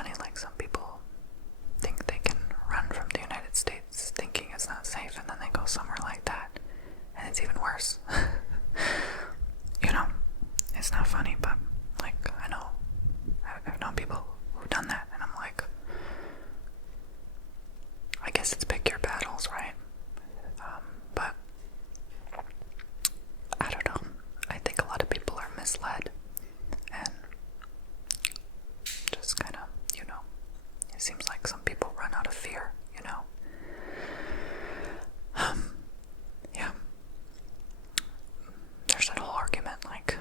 funny, like some people think they can run from the United States thinking it's not safe, and then they go somewhere like that, and it's even worse. You know, it's not funny, but like, I know, I've known people who've done that, and I'm like, I guess it's pick your battles, right? But I don't know. I think a lot of people are misled, and just kind of, you know, it seems like some people run out of fear, you know? Yeah. There's that whole argument, like,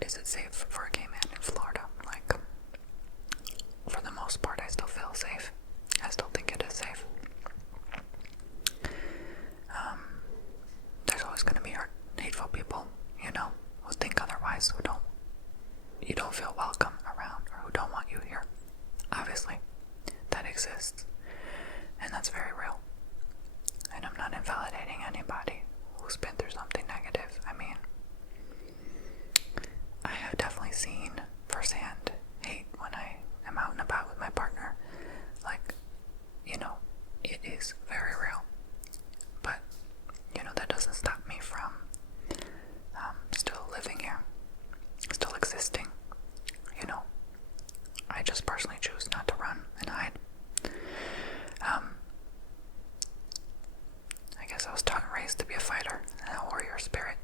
is it safe for a gay man in Florida? Like, for the most part, I still feel safe. I still think it is safe. There's always going to be hateful people, you know, who think otherwise, you don't feel welcome around, or who don't want you here. Obviously, that exists, and that's very real. And I'm not invalidating anybody who's been through something negative. I mean, I have definitely seen firsthand hate when I am out and about with my partner. Like, you know, it is very real. But, you know, that doesn't stop me from still living here, still existing. You know, I just personally choose not to run and hide. I guess I was taught and raised to be a fighter and a warrior spirit.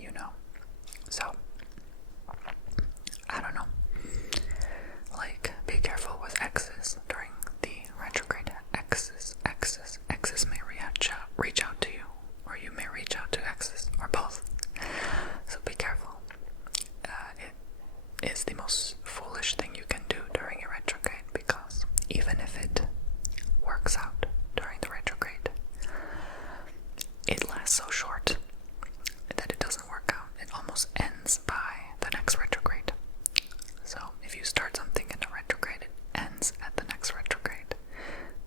You know, so I don't know. Like, be careful with exes during the retrograde. Exes may reach out to you, or you may reach out to exes, or both. So be careful. It is the most foolish thing you can do during a retrograde, because even if it works out during the retrograde, it lasts so short that it doesn't work out. It almost ends by the next retrograde. So if you start something in a retrograde, it ends at the next retrograde.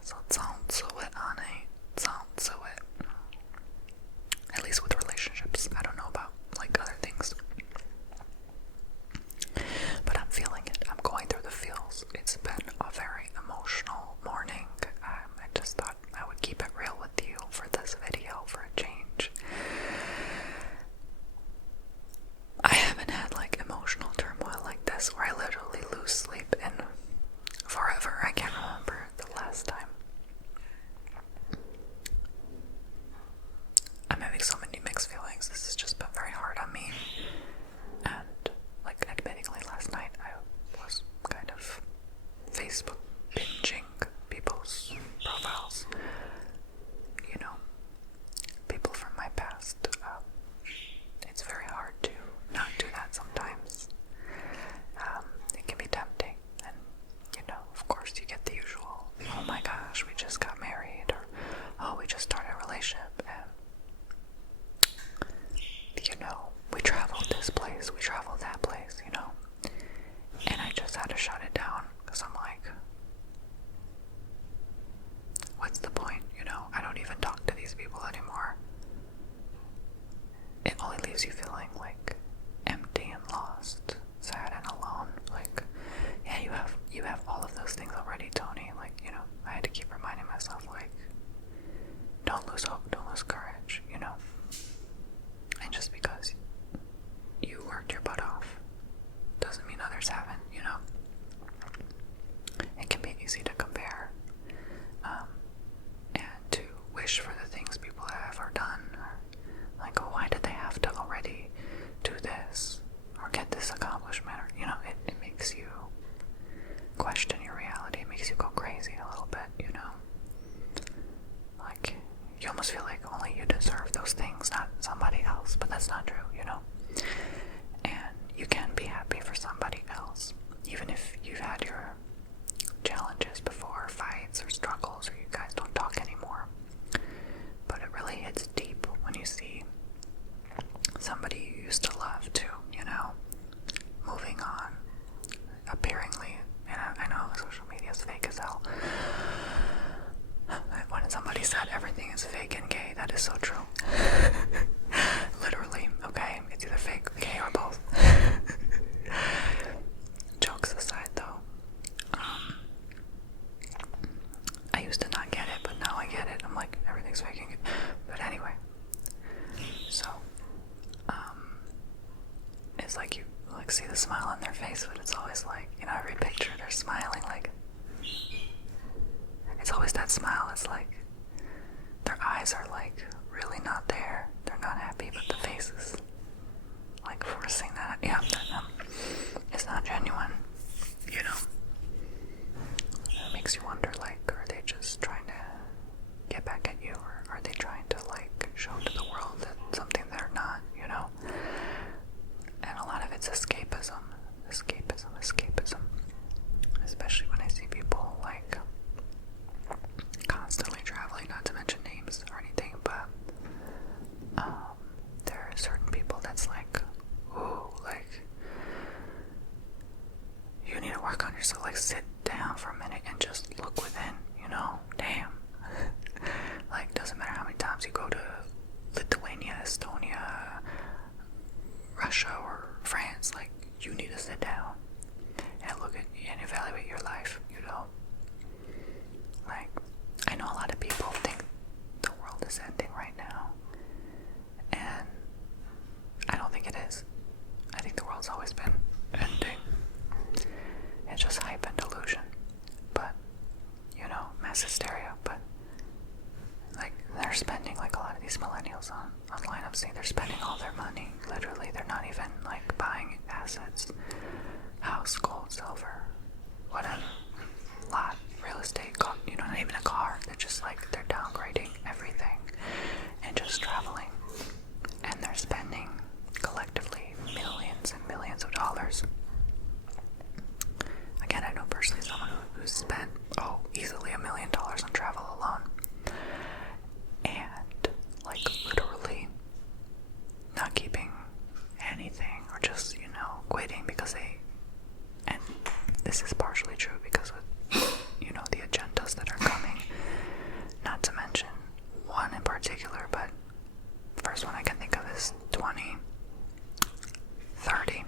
So so it, honey. So it. At least with relationships. I don't know about like other things. But I'm feeling it. I'm going through the feels. It's been a very emotional morning. I just thought I would keep it real with you for this video for a change. I haven't had like emotional turmoil like this where I literally lose sleep in forever. I can't remember the last time. I'm having so many mixed feelings. This has just been very hard on me. And like, admittingly, last night I was kind of Facebook binging people's profiles. You know, people from my past. It's very hard to not do that sometimes. It can be tempting, and you know, of course, you get the usual, oh my gosh, we just got married, or oh, we just started a relationship, and you know, we traveled this place, we traveled that place, you know, and I just had to shut it down, because I'm like, what's the point, you know? I don't even talk to these people anymore. It only leaves you feeling like empty and lost, sad and alone. Like, yeah, you have all of those things already, Tony. Like, you know, I had to keep reminding myself, like, don't lose hope, don't lose courage, you know. And just because you worked your butt off doesn't mean others haven't, you know. It can be easy to compare, and to wish for the things people have or done, or like, oh, why did they have to already do this or get this accomplishment, or, you know, it makes you question your reality. It makes you go crazy a little bit, you know. Like, you almost feel like only you deserve those things, not somebody else, but that's not true, you know. And you can be happy for somebody else, even if you've had your challenges before, fights or struggles, or you guys don't talk anymore. But it really hits deep when you see somebody you used to love too, you know, moving on, appearingly. And I know social media is fake as hell. When somebody said everything is fake and gay, that is so true. Literally, okay? It's either fake, gay, or both. Jokes aside. face, but it's always like, you know, every picture they're smiling, like, it's always that smile. It's like their eyes are like really not there. They're not happy, but the face is like forcing that. Yeah, it's not genuine, you know. It makes you wonder, like, are they just trying to get back at you, or are they trying to like show to the world that something they're not, you know? And a lot of it's escapism. Especially when I see people like constantly traveling, not to mention names or anything, but there are certain people that's like, ooh, like, you need to work on yourself, like sit down for a minute and just look within, you know? Damn. Like, doesn't matter how many times you go to Lithuania, Estonia, Russia, or France, like, you need to sit down and look at and evaluate your life, you know? Like, I know a lot of people think the world is ending right now, and I don't think it is. I think the world's always been ending. It's just hype and delusion, but, you know, mass hysteria. But like, they're spending, like, a lot of these millennials online, I'm seeing they're spending all their money, literally. They're not even like buying assets, house, gold, silver, whatever, lot, real estate, you know, not even a car. They're just like, they're downgrading everything and just traveling, and they're spending collectively millions and millions of dollars. Again, I know personally someone who's spent easily $1 million on travel alone, and like literally not keeping anything, or just, you know, quitting because and this is partially true because of, you know, the agendas that are coming, not to mention one in particular, but first one I can think of is 2030.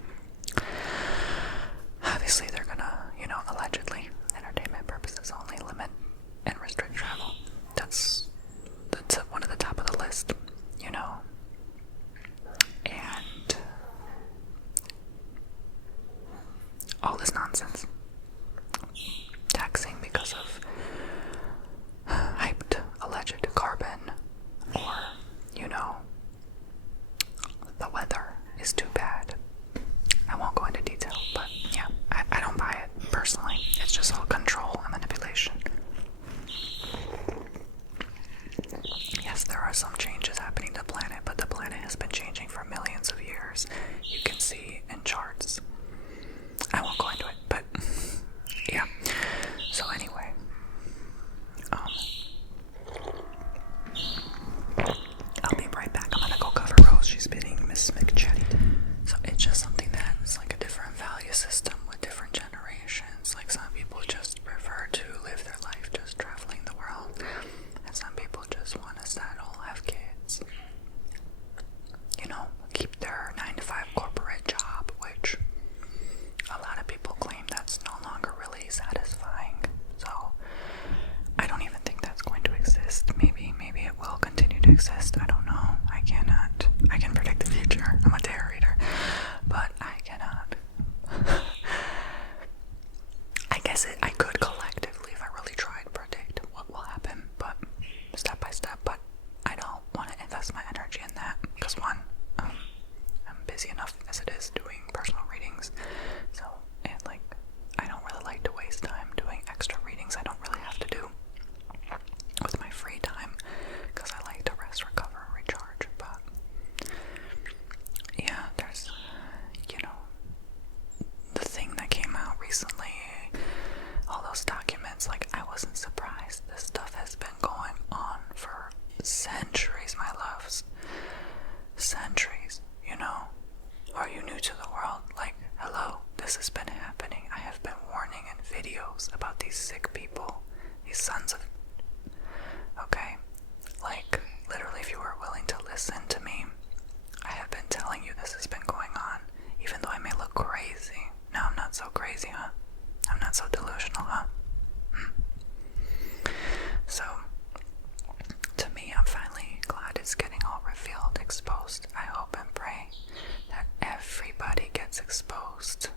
Obviously they're gonna, you know, allegedly, entertainment purposes only, limit and restrict travel. That's one of the top of the list, you know. And all this nonsense. Taxing because of hyped alleged carbon, or, you know, the weather is too bad. I won't go into detail, but yeah, I don't buy it personally. It's just all control and manipulation. Yes, there are some changes happening to the planet, but the planet has been changing for millions of years. You can see in charts. I won't go into it, but yeah. So anyway, I'll be right back. I'm gonna go cover Rose. She's being Miss McChatty. So it's just something that is like a different value system with different generations. Like, some people just prefer to live their life just traveling the world, and some people just want to settle, have kids, you know, keep their 9-to-5 corporate job, which a lot of people claim that's no longer really satisfying. So I don't even think that's going to exist. Maybe it will continue to exist. I don't know. I can predict the future. I'm a tarot reader, but I cannot. I guess I could collectively, if I really tried, predict what will happen, but step by step. But I don't want to invest my energy in that, because one, I'm busy enough as it is doing personal readings. So, and like, I don't really like to waste time doing extra readings I don't really have to do with my free time, because I like to rest, recover, and recharge. But yeah, there's, you know, the thing that came out recently, all those documents, like, I wasn't surprised. This stuff has been going on for centuries, my loves. Centuries, you know? Are you new to the world? Like, hello, this has been happening. I have been warning in videos about these sick people, these sons of... Okay? Like, literally, if you were willing to listen to me, I have been telling you this has been going on, even though I may look crazy. No, I'm not so crazy, huh? I'm not so delusional, huh? So, to me, I'm finally glad it's getting all revealed, exposed. I hope and pray that everybody gets exposed.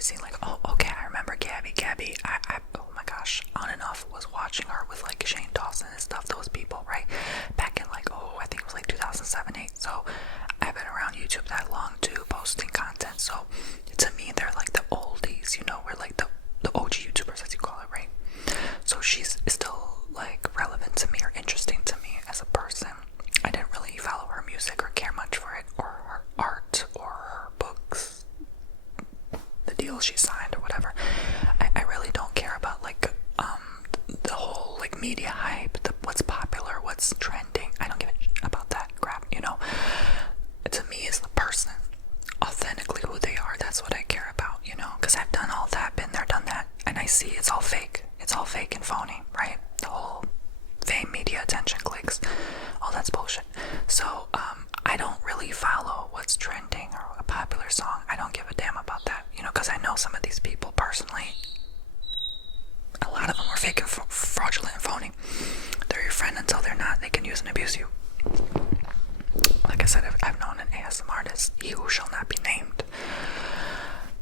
started seeing like, oh, okay, I remember Gabby. Oh my gosh, on and off was watching her with like Shane Dawson and stuff, those people, right? Back in like, oh, I think it was like 2007, 8. So I've been around YouTube that long too, posting content. So to me, they're like the oldies, you know, we're like the OG YouTubers, as you call it, right? So she's still like relevant to me or interesting to me as a person. I didn't really follow her music or care much for it, or her art, or her books, the deals she signed or whatever. I really don't care about like the whole like media hype, what's popular, what's trending. I don't give a shit about that crap, you know. To me, is the person, authentically who they are. That's what I care about, you know, because I've done all that, been there, done that, and I see it's all fake. It's all fake and phony, right? The whole fame, media, attention, clicks, all that's bullshit. So I don't really follow what's trending or a popular song. I don't give a damn about that, you know, because I know some of these people personally. A lot of them are fake and fraudulent and phony. They're your friend until they're not. They can use and abuse you. Like I said, I've known an ASM artist, he who shall not be named.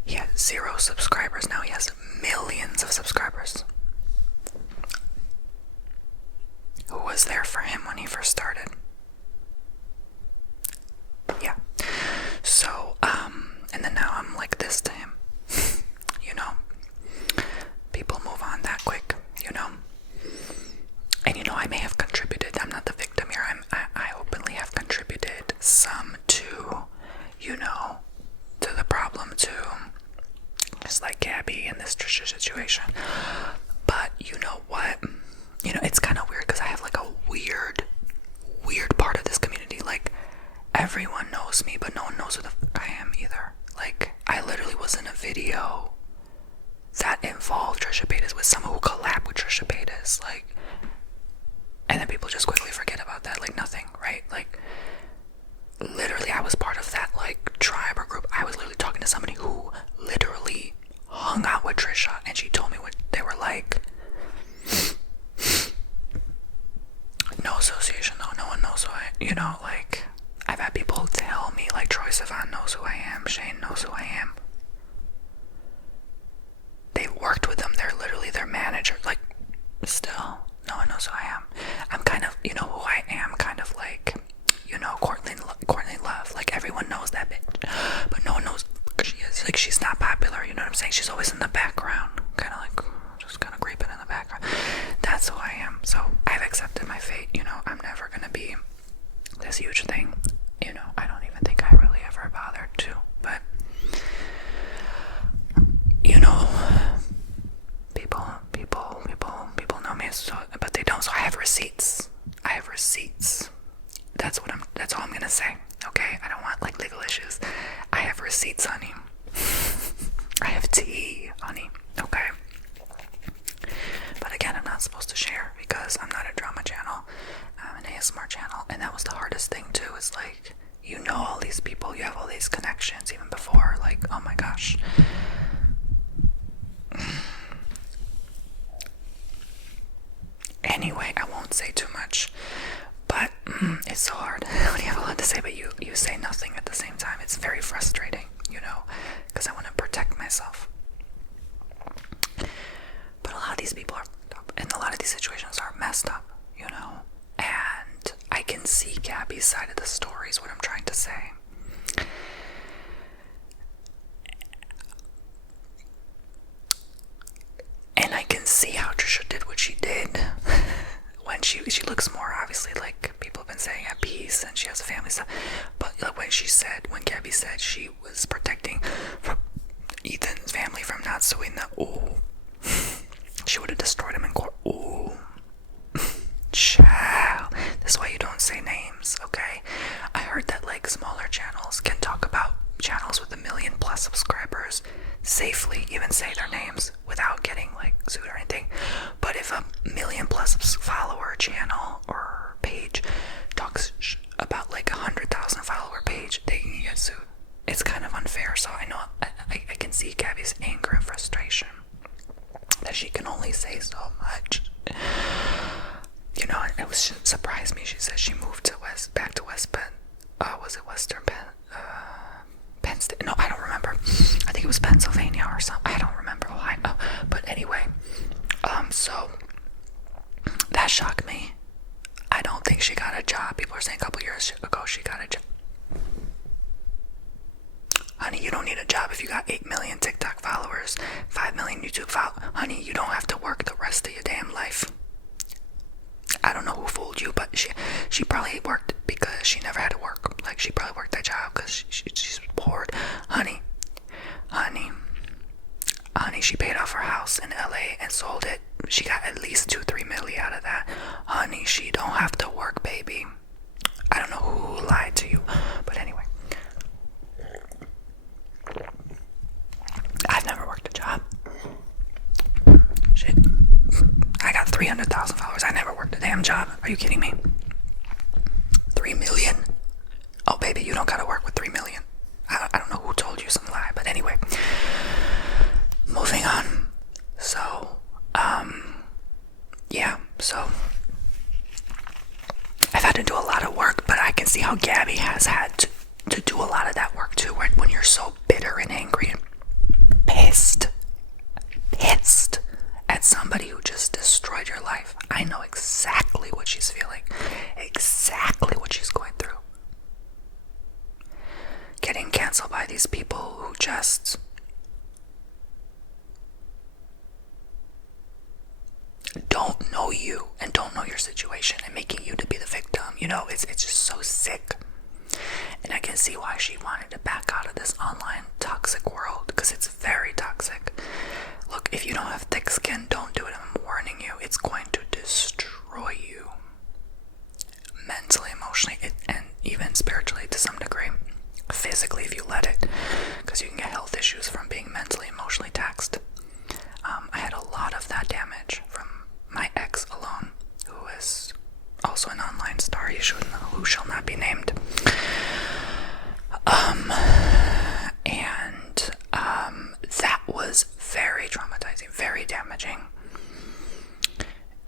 He had 0 subscribers. Now he has millions of subscribers. Who was there for him when he first started? Yeah. So, and then now I'm like this to him. You know? People move on that quick, you know? And you know, I may have contributed. I'm not the victim here. I openly have contributed some to, you know, to the problem too. Just like Gabby in this Trisha situation. But you know what? You know, it's kind of weird because I have like a weird part of this community. Like, everyone knows me, but no one knows who the I am either. Like, I literally was in a video that involved Trisha Paytas with someone who collabed with Trisha Paytas. Like, and then people just quickly forget about that, like nothing, right? Like, literally, I was part of that, like, tribe or group. I was literally talking to somebody who literally hung out with Trisha, and she told me what they were like. No association, no one knows who I, you know, like, I've had people tell me, like, Troye Sivan knows who I am, Shane knows who I am. They've worked with them, they're literally their manager, like, still, no one knows who I am. I'm kind of, you know who I am, kind of like, you know, Courtney Love, like, everyone knows that bitch, but no one knows who she is. Like, she's not popular, you know what I'm saying? She's always in the background, kind of like, just kind of creeping in the background. That's who I am. So I've accepted my fate, you know. I'm never gonna be this huge thing, you know. I don't even think I really ever bothered to, but you know, people know me, so, but they don't. So I have receipts. That's all I'm gonna say. Okay, I don't want like legal issues. I have receipts, honey. I have tea, honey. Okay. But again, I'm not supposed to share because I'm not a drama channel. I'm an ASMR channel, and that was the hardest thing too. Is like, you know, all these people, you have all these connections even before. Like, oh my gosh. Anyway, I won't say too much, but it's so hard when you have a lot to say, but you say nothing at the same time. It's very frustrating, you know, because I want to protect myself. But a lot of these people are fucked up, and a lot of these situations are messed up, you know, and I can see Gabby's side of the story is what I'm trying to say. And I can see how Trisha did what she did when she looks more, obviously, like people have been saying, at peace, and she has a family stuff. But like when Gabby said she was protecting Ethan's family from not suing them, she would have destroyed him in court. Ooh, child. That's why you don't say names, okay? I heard that like smaller channels can talk about channels with 1 million+ subscribers safely, even say their names without getting like sued or anything. But if a 1 million+ follower channel or page talks about like 100,000 follower page, they can get sued. It's kind of unfair. So I know I can see Gabby's anger and frustration that she can only say so much. You know, it was surprised me. She said she moved to back to West Penn. Was it Western Penn? Penn State? No, I don't remember. I think it was Pennsylvania. now or something. I don't remember why. Oh, but anyway, so that shocked me. I don't think she got a job. People are saying a couple years ago she got a job. Honey, you don't need a job if you got 8 million TikTok followers, 5 million YouTube followers. Honey, you don't have to work the rest of your damn life. I don't know who fooled you, but she probably worked because she never had to work. Like, she probably worked that job because she's bored. Honey, she paid off her house in LA and sold it. She got at least 2-3 million out of that. Honey, she don't have to work, baby. I don't know who lied to you, but anyway. I've never worked a job. Shit. I got 300,000 followers. I never worked a damn job. Are you kidding me? 3 million? Oh, baby, you don't gotta work with 3 million. I don't know who told you some lie, but anyway. Moving on. So, yeah, so I've had to do a lot of work, but I can see how Gabby has had to do a lot of that work too, when you're so bitter and angry and pissed at somebody who just destroyed your life. I know exactly what she's feeling, exactly what she's going through. Getting canceled by these people who just don't know you and don't know your situation and making you to be the victim. You know, it's just so sick. And I can see why she wanted to back out of this online toxic world, because it's very toxic. Look, if you don't have thick skin, don't do it. I'm warning you. It's going to destroy you. Mentally, emotionally, and even spiritually to some degree. Physically, if you let it. Because you can get health issues from being mentally, emotionally taxed. I had a lot of that damage from my ex alone, who is also an online star, who shall not be named. That was very traumatizing, very damaging.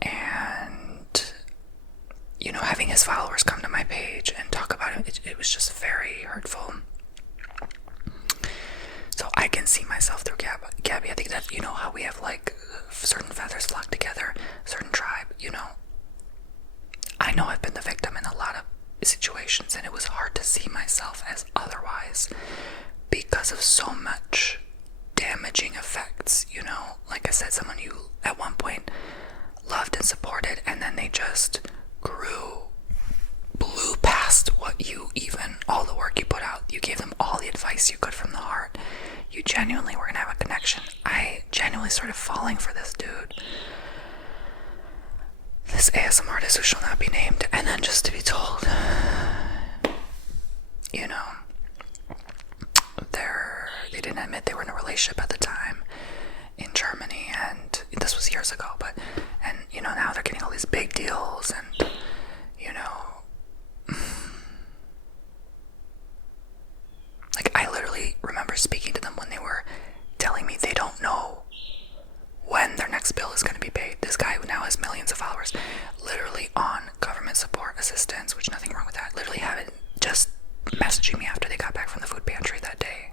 And, you know, having his followers come to my page and talk about it was just very hurtful. So I can see myself through Gabby. I think that, you know, how we have like certain feathers flock together, certain tribe, you know. I know I've been the victim in a lot of situations, and it was hard to see myself as otherwise because of so much damaging effects, you know. Like I said, someone you at one point loved and supported, and then they just blew past what you even, all the work you put out. You gave them all the advice you could from the heart. You genuinely were gonna have a connection. I genuinely started falling for this dude, this ASM artist who shall not be named, and then just to be told, you know, they didn't admit they were in a relationship at the time in Germany, and this was years ago, and you know, now they're getting all these big deals, and you know, like, I literally remember speaking to them when they were telling me they don't know when their next bill is going to be paid. This guy who now has millions of followers, literally on government support assistance, which nothing wrong with that, literally having just messaging me after they got back from the food pantry that day.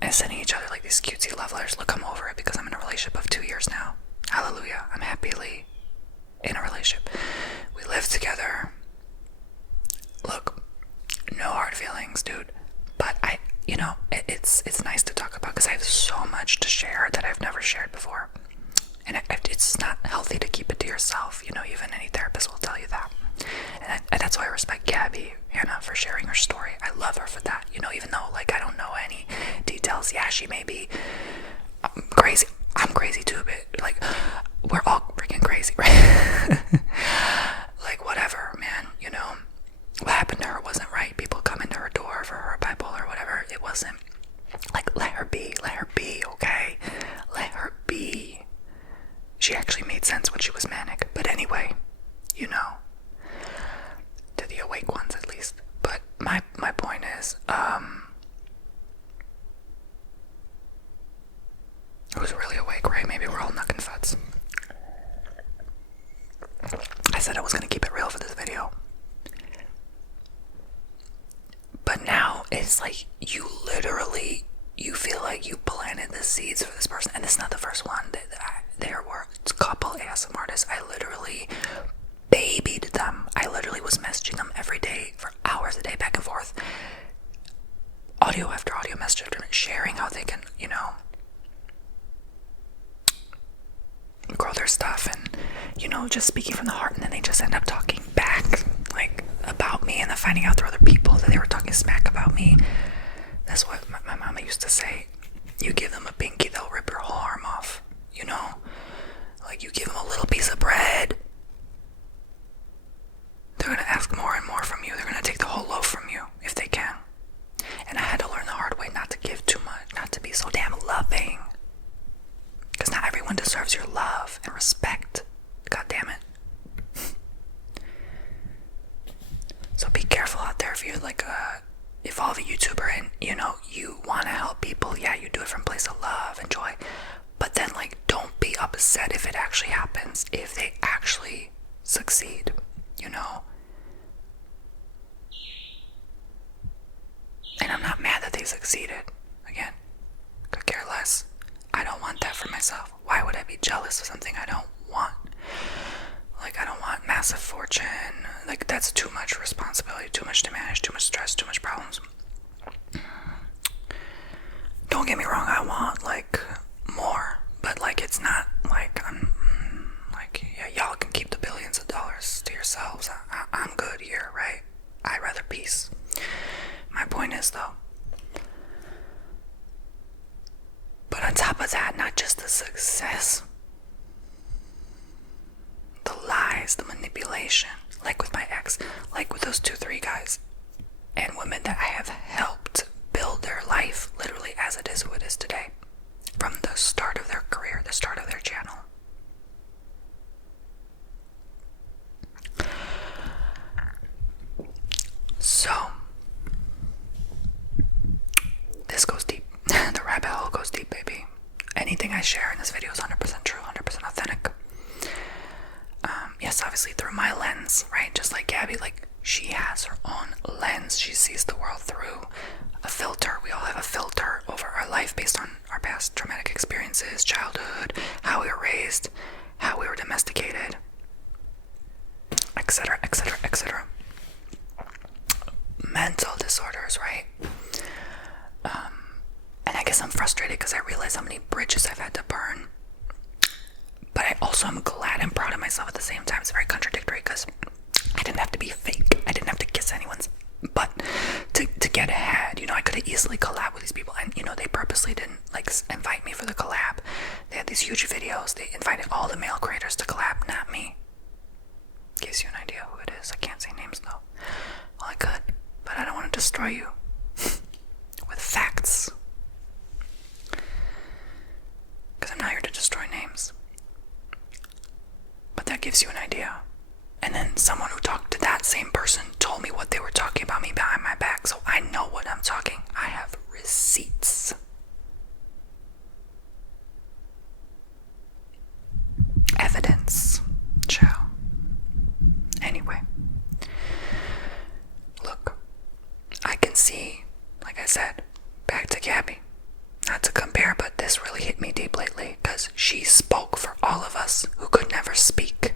And sending each other like these cutesy love letters. Look, I'm over it because I'm in a relationship of 2 years now. Hallelujah. I'm happily in a relationship. We live together. Look, no hard feelings, dude. But you know, it's nice to talk about because I have so much to share that I've never shared before. And it's not healthy to keep it to yourself. You know, even any therapist will tell you that. And that's why I respect Gabby, Hannah, for sharing her story. I love her for that. You know, even though, like, I don't know any details. Yeah, she may be crazy. I'm crazy too, but, like, we're all freaking crazy, right? Like, whatever, man, you know. What happened to her wasn't right. People come into her door for her bipolar or whatever. It wasn't. Like, let her be, okay? Let her be. She actually made sense when she was manic. But anyway, you know, to the awake ones at least. But my point is, who's really awake, right? Maybe we're all knuckin' futs. I said I was gonna keep it real for this video. But now it's like you literally like you planted the seeds for this person, and it's not the first one. There were a couple ASM artists. I literally babied them. I literally was messaging them every day for hours a day, back and forth, audio after audio, message after message, sharing how they can, grow their stuff, and just speaking from the heart. And then they just end up talking back, like, about me, and then finding out through other people that they were talking smack about me. That's what my mama used to say. You give them a pinky, they'll rip your whole arm off. Like, you give them a little piece of bread, they're gonna ask more and more from you. They're gonna take the whole loaf from you if they can. And I had to learn the hard way not to give too much, not to be so damn loving, because not everyone deserves your love and respect. God damn it. So be careful out there if you're like a evolve a YouTuber and you want to help people. Yeah, you do it from a place of love and joy, but then, like, don't be upset if it actually happens, if they actually succeed. And I'm not mad that they succeeded. Again, could care less. I don't want that for myself. Why would I be jealous of something I don't want? Like, I don't want massive fortune. Like, that's too much responsibility, too much to manage, too much stress, too much problems. Don't get me wrong, I want, like, more. But, like, it's not like I'm, like, yeah, y'all can keep the billions of dollars to yourselves. I'm good here, right? I'd rather peace. My point is, though, but on top of that, not just the success, the lies, the manipulation, like with my ex, like with those 2-3 guys and women that I have helped build their life literally as it is who it is today, from the start of their career, the start of their channel. So this goes deep. The rabbit hole goes deep, baby. Anything I share in this video is 100% true, 100% authentic. Yes, obviously through my lens, right? Just like Gabby, like, she has her own lens. She sees the world through a filter. We all have a filter over our life based on our past traumatic experiences, childhood, how we were raised, how we were domesticated, etc., etc., etc. Mental disorders, right? And I guess I'm frustrated because I realize how many bridges I've had to burn. But I also am glad and proud of myself at the same time. It's very contradictory because I didn't have to be fake. I didn't have to kiss anyone's butt to get ahead. I could have easily collabed with these people, and they purposely didn't like invite me for the collab. They had these huge videos. They invited all the male creators to collab, not me. Gives you an idea who it is. I can't say names though. Well, I could, but I don't want to destroy you with facts. Because I'm not here to destroy names. But that gives you an idea. And then someone who talked to that same person told me what they were talking about me behind my back, so I know what I'm talking. I have receipts. Evidence. Ciao. Anyway. Look. I can see, like I said, back to Gabby. Not to compare, but this really hit me deep lately because she spoke for all of us who could never speak,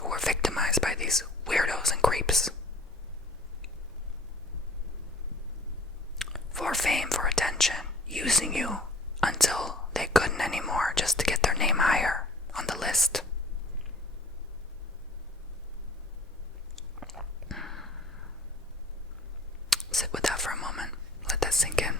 who were victimized by these weirdos and creeps. For fame, for attention, using you until they couldn't anymore just to get their name higher on the list. Sit with that for a moment. Let that sink in.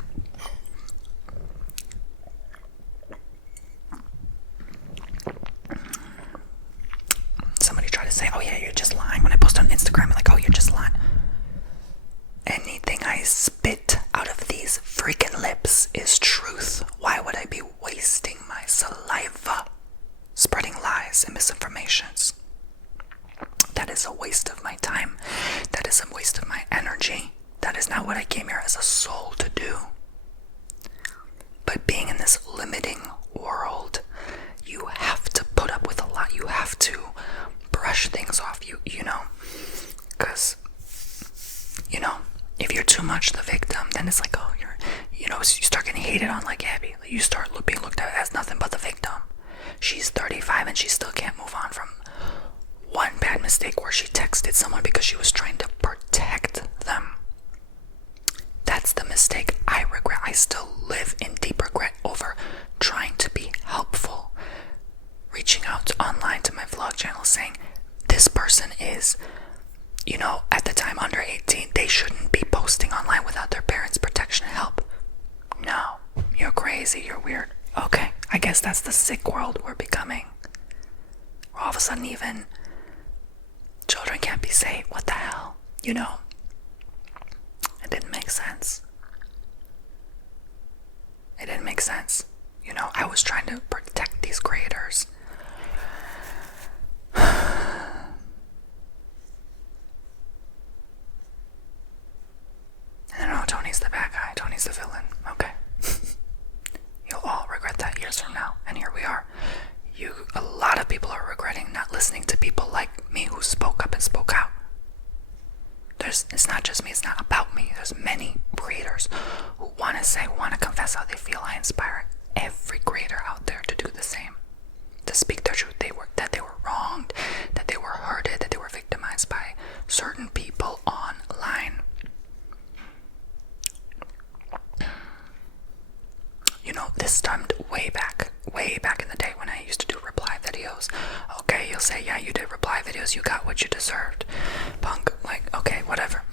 Somebody tried to say, oh yeah, you're just lying. When I post on Instagram, like, oh, you're just lying. Anything I spit out of these freaking lips is truth. Why would I be wasting my saliva spreading lies and misinformations? That is a waste of my time. That is a waste of my energy. That is not what I came here as a soul to do. But being in this limiting world, you have to put up with a lot. You have to brush things off, because, if you're too much the victim, then it's like, oh, you start getting hated on like Gabby. You start being looked at as nothing but the victim. She's 35 and she still can't move on from one bad mistake where she texted someone because she was trying to protect them. That's the mistake I regret. I still live in deep regret over trying to be helpful. Reaching out online to my vlog channel saying, this person is, at the time under 18, they shouldn't be posting online without their parents' protection and help. No, you're crazy, you're weird. Okay, I guess that's the sick world we're becoming. All of a sudden even children can't be safe. What the hell? It didn't make sense. It didn't make sense. I was trying to protect these creators. No, Tony's the bad guy. Tony's the villain. Okay. You'll all regret that years from now. And here we are. A lot of people are regretting not listening to people like me who spoke up and spoke out. It's not just me. It's not about me. There's many creators who want to confess how they feel. I inspire every creator out there to do the same. To speak their truth. That they were wronged. That they were hurted. That they were victimized by certain people online. This stemmed way back in the day when I used to do reply videos. Okay, you'll say, yeah, you did reply videos, you got what you deserved. Punk, okay, whatever.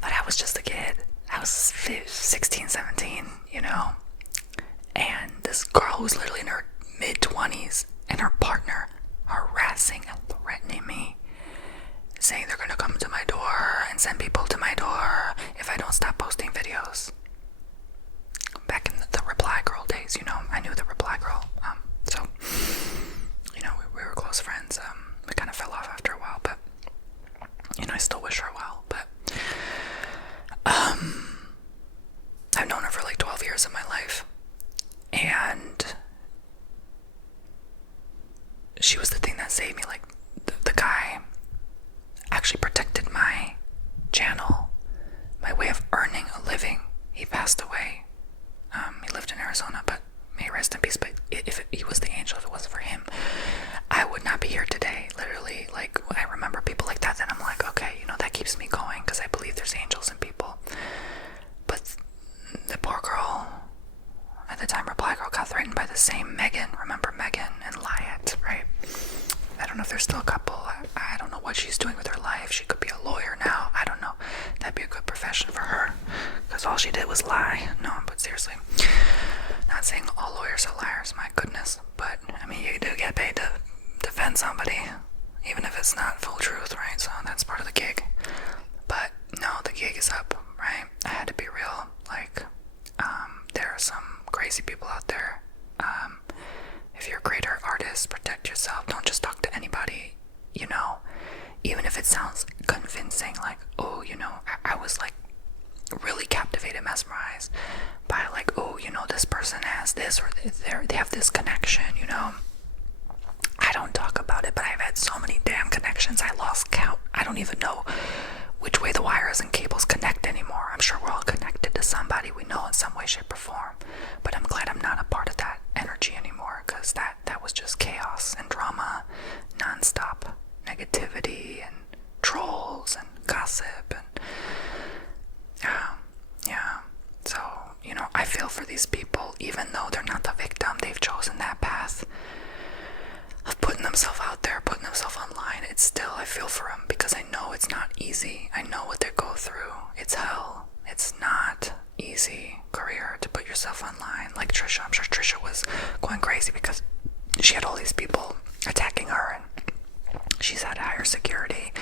But I was just a kid. I was 16, 17, and this girl was literally in her mid-20s and her partner harassing and threatening me, saying they're gonna come to my door and send people to my door if I don't stop posting videos. Back in the reply girl days, I knew the reply girl, so we were close friends. We kind of fell off after a while, but I still wish her well. But I've known her for like 12 years of my life, and she was the thing that saved me. Like the guy actually protected my channel, my way of earning a living. He passed away. He lived in Arizona, but may he rest in peace. But if he was the angel, if it wasn't for him, I would not be here today. Literally, I remember people like that, and I'm like, okay, that keeps me going because I believe there's angels in people. But the poor girl, at the time, reply girl, got threatened by the same Megan. Remember Megan and Lyot, right? I don't know if they're still a couple. I don't know what she's doing with her life. She could be a lawyer now. I don't know. That'd be a good profession for her, because all she did was lie. No, but seriously, not saying all lawyers are liars, my goodness, but you do get paid to defend somebody, even if it's not full truth, right? So that's part of the gig. But no, the gig is up, right? I had to be real. There are some crazy people out there. If you're a creator, artist, protect yourself. Don't just talk to anybody, even if it sounds convincing, I was really captivated, mesmerized by this person has this, or they have this connection, I don't talk about it, but I've had so many damn connections, I lost count. I don't even know which way the wires and cables connect anymore. I'm sure we're all connected to somebody we know in some way, shape, or form, but I'm glad I'm not a part of that energy anymore, because that was just chaos and drama, non-stop negativity and trolls and gossip, and yeah. So I feel for these people. Even though they're not the victim, they've chosen that path of putting themselves out there, putting themselves online. It's still, I feel for them, because I know it's not easy. I know what they go through. It's hell. It's not easy career to put yourself online. Like Trisha, I'm sure Trisha was going crazy because she had all these people attacking her, and she's had higher security.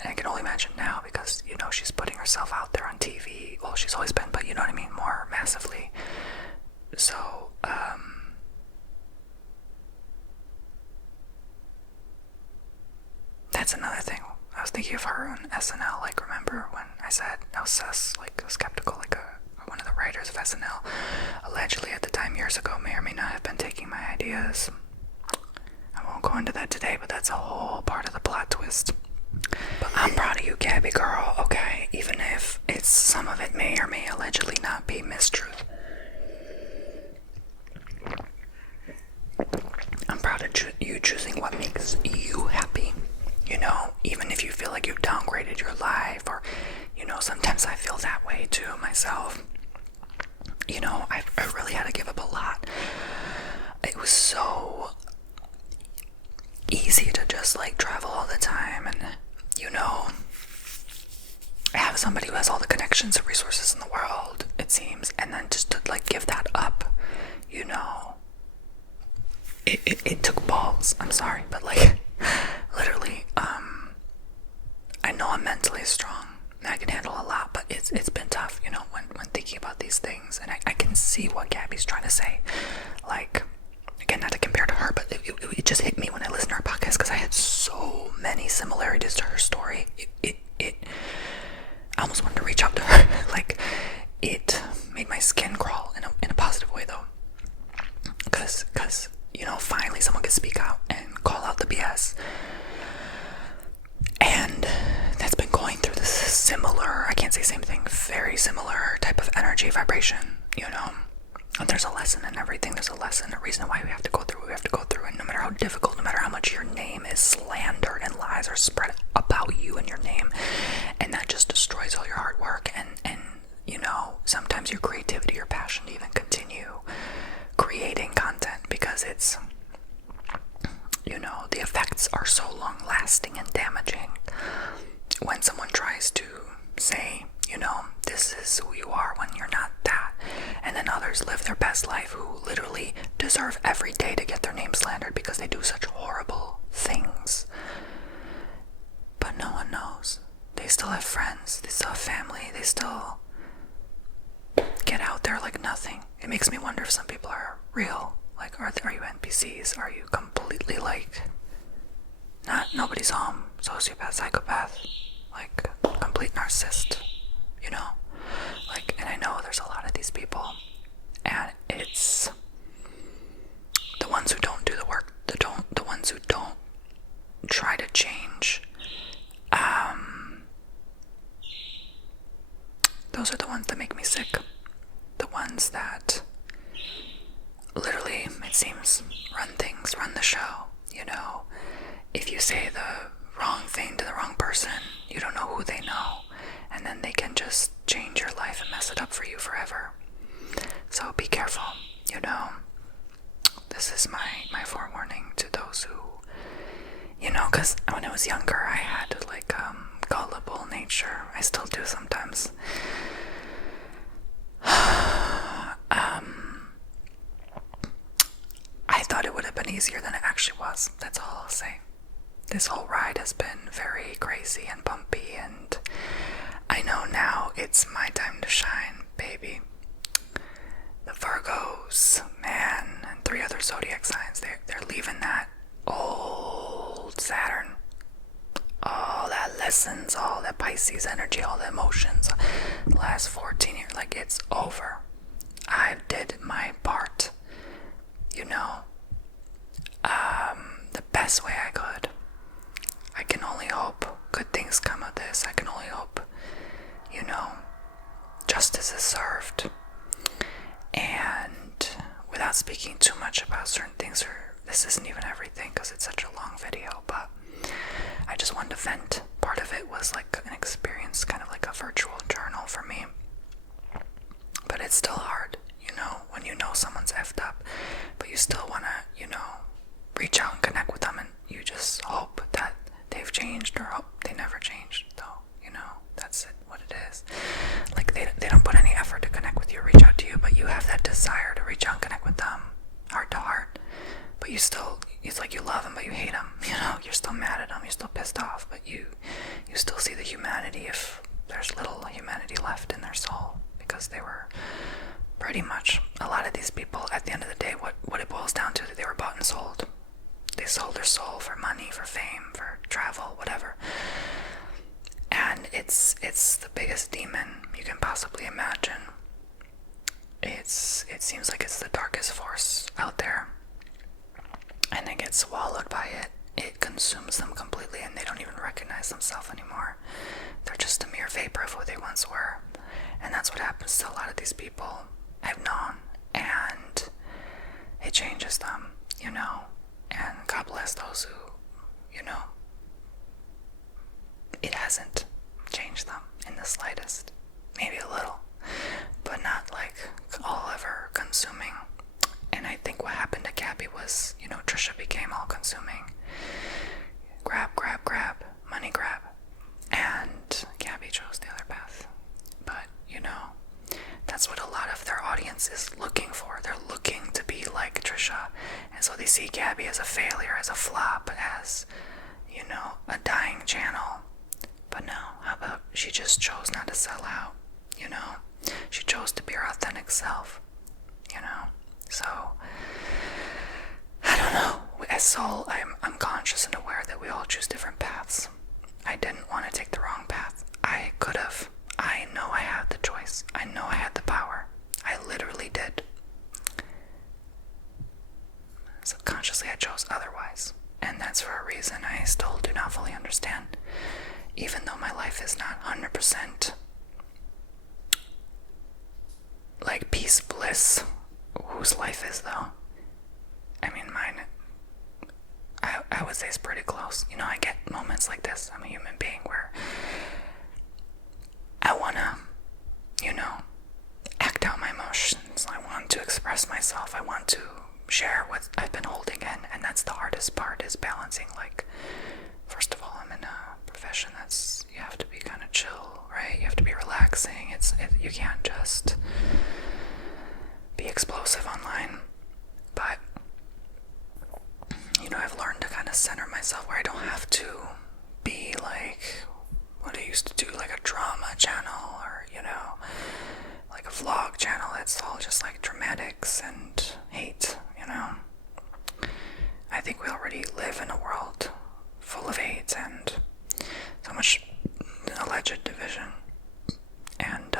And I can only imagine now, because she's putting herself out there on TV. Well, she's always been, but you know what I mean, more massively. So that's another thing. I was thinking of her on SNL. Remember when I said I was skeptical, one of the writers of SNL allegedly at the time, years ago, may or may not have been taking my ideas. I won't go into that today, but that's a whole part of the plot twist. But I'm proud of you, Gabby girl, okay? Even if some of it may or may allegedly not be mistruth. it took balls. I'm sorry, but like, literally, I know I'm mentally strong and I can handle a lot, but it's been tough, you know, when thinking about these things, and I can see what Gabby's trying to say. Like, again, not to compare to her, but it just hit me when I listened to her podcast, because I had so many similarities to her story. I almost wanted to reach out to her. Like, it made my skin crawl in a positive way, though, because you know, finally someone could speak out and call out the BS. And that's been going through this similar, I can't say same thing, very similar type of energy vibration, you know. And there's a lesson in everything. There's a lesson, a reason why we have to go through what we have to go through. And no matter how difficult, no matter how much your name is slandered and lies are spread about you and your name, and that just destroys all your hard work, and you know, sometimes your creativity, your passion to even continue creating content, because it's, you know, the effects are so long lasting and damaging when someone tries to say, you know, this is who you are when you're not that, and then others live their best life who literally deserve every day to get their name slandered because they do such horrible things. But no one knows. They still have friends, they still have family, they still get out there like nothing. It makes me wonder if some people are real. Like, are you NPCs? Are you completely like nobody's home, sociopath, psychopath, like complete narcissist, you know? Like, and I know there's a lot of these people, and it's the ones who don't do the work, the ones who don't try to change. Those are the ones that make me sick. The ones that literally, it seems, run things, run the show, you know. If you say the wrong thing to the wrong person, you don't know who they know, and then they can just change your life and mess it up for you forever. So be careful, you know. This is my forewarning to those who, you know, because when I was younger, I had like gullible nature. I still do sometimes. I thought it would have been easier than it actually was. That's all I'll say. This whole ride has been very crazy and bumpy, and I know now it's my time to shine, baby. The Virgos, man, and 3 other zodiac signs, they're leaving that old Saturn. All that lessons, all that Pisces energy, all the emotions, the last 14 years, like, it's over. I did my part, you know, the best way I could. I can only hope good things come of this. I can only hope, you know, justice is served. And without speaking too much about certain things, or this isn't even everything because it's such a long video, but I just wanted to vent. Part of it was like an experience, kind of like a virtual journal for me. But it's still hard, you know, when you know someone's effed up, but you still want to, you know, reach out and connect with them, and you just hope that they've changed, or hope they never changed, though, you know, that's it, what it is. Like, they don't put any effort to connect with you or reach out to you, but you have that desire to reach out and connect with them, heart to heart, but you still, it's like you love them, but you hate them, you know, you're still mad at them, you're still pissed off, but you still see the humanity, if there's little humanity left in their soul, because they were pretty much, a lot of these people, at the end of the day, what it boils down to, that they were bought and sold. They sold their soul for money, for fame, for travel, whatever. And it's the biggest demon you can possibly imagine. It seems like it's the darkest force out there, and they get swallowed by it. It consumes them completely, and they don't even recognize themselves anymore. They're just a mere vapor of who they once were. And that's what happens to a lot of these people I've known, and it changes them, you know. And God bless those who, you know, it hasn't changed them in the slightest. Maybe a little, but not like all ever consuming. And I think what happened to Gabby was, you know, Trisha became all consuming. Grab, money grab. And Gabby chose the other path. But, you know, that's what a lot of their audience is looking for. They're looking to be be like Trisha. And so they see Gabby as a failure, as a flop, as, you know, a dying channel. But no, how about she just chose not to sell out, you know? She chose to be her authentic self, you know? So, I don't know. As Soul, I'm conscious and aware that we all choose different paths. I didn't want to take the wrong path. I could have. I know I had the choice. I know I had the power. I literally did. Subconsciously, I chose otherwise. And that's for a reason I still do not fully understand. Even though my life is not 100% like peace, bliss. Whose life is, though? I mean, mine, I would say it's pretty close. You know, I get moments like this. I'm a human being where I want to, you know, act out my emotions. I want to express myself. I want to share what I've been holding in. And that's the hardest part, is balancing. Like, first of all, I'm in a profession that's, you have to be kind of chill, right? You have to be relaxing. You can't just be explosive online. But, you know, I've learned to kind of center myself where I don't have to be like what I used to do, like a drama channel or, you know, like a vlog channel. It's all just like dramatics and hate, you know. I think we already live in a world full of hate and so much alleged division. And,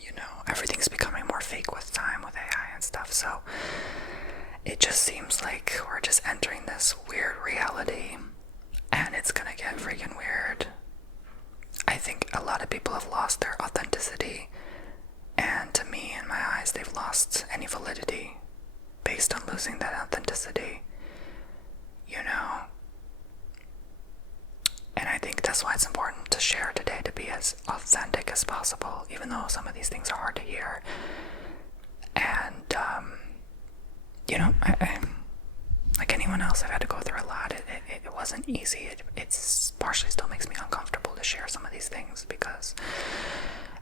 you know, everything's becoming more fake with time, with AI and stuff. So it just seems like we're just entering this weird reality, and it's gonna get freaking weird. I think a lot of people have lost their authenticity, and to me, in my eyes, they've lost any validity based on losing that authenticity, you know. And I think that's why it's important to share today, to be as authentic as possible, even though some of these things are hard to hear. And, you know, I like anyone else, I've had to go through a lot. It wasn't easy. It's partially still makes me uncomfortable to share some of these things because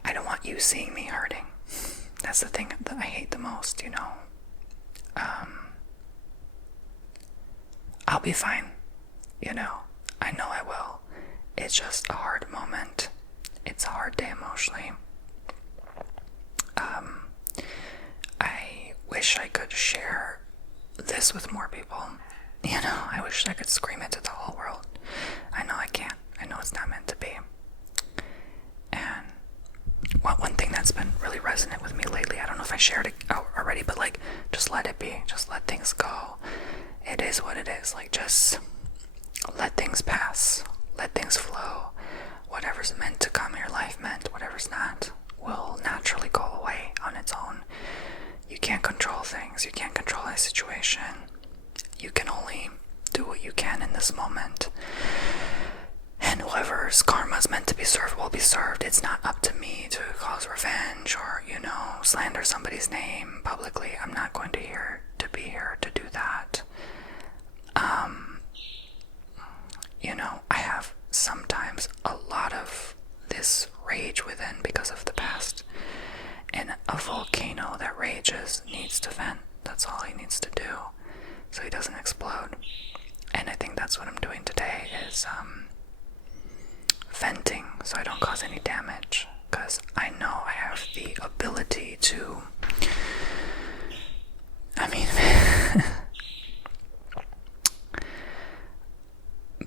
I don't want you seeing me hurting. That's the thing that I hate the most, you know. I'll be fine, you know. I know I will. It's just a hard moment. It's a hard day emotionally. I wish I could share this with more people. You know, I wish I could scream it to the whole world. I know I can't. I know it's not meant to be. And one thing that's been really resonant with me lately, I don't know if I shared it already, but like, just let it be. Just let things go. It is what it is. Like, just let things pass. Let things flow. Whatever's meant to come in your life meant. Whatever's not will naturally go away on its own. You can't control things. You can't control a situation. You can only do what you can in this moment. And whoever's karma is meant to be served will be served. It's not up to me to cause revenge or, you know, slander somebody's name publicly. I'm not going to be here to do that. You know, I have sometimes a lot of this rage within because of the past. And a volcano that rages needs to vent. That's all he needs to do, so he doesn't explode. And I think that's what I'm doing today, is venting so I don't cause any damage. Because I know I have the ability to, I mean,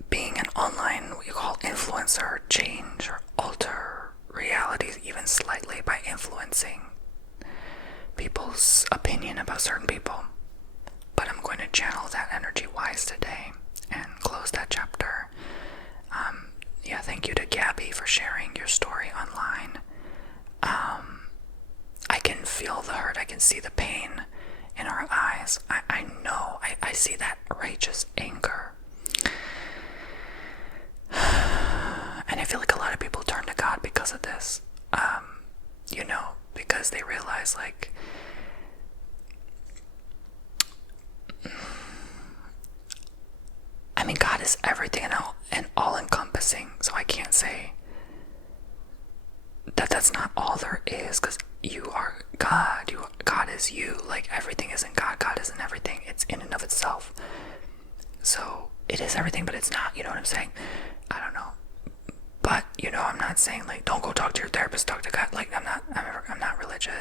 being an online, what you call influencer, change or alter realities even slightly by influencing people's opinion about certain people. But I'm going to channel that energy wise today and close that chapter. Yeah, thank you to Gabby for sharing your story online. I can feel the hurt. I can see the pain in her eyes. I know. I see that righteous anger. And I feel like a lot of people turn to God because of this. You know, because they realize, like, I mean, God is everything and all-encompassing, so I can't say that that's not all there is, because you are God. God is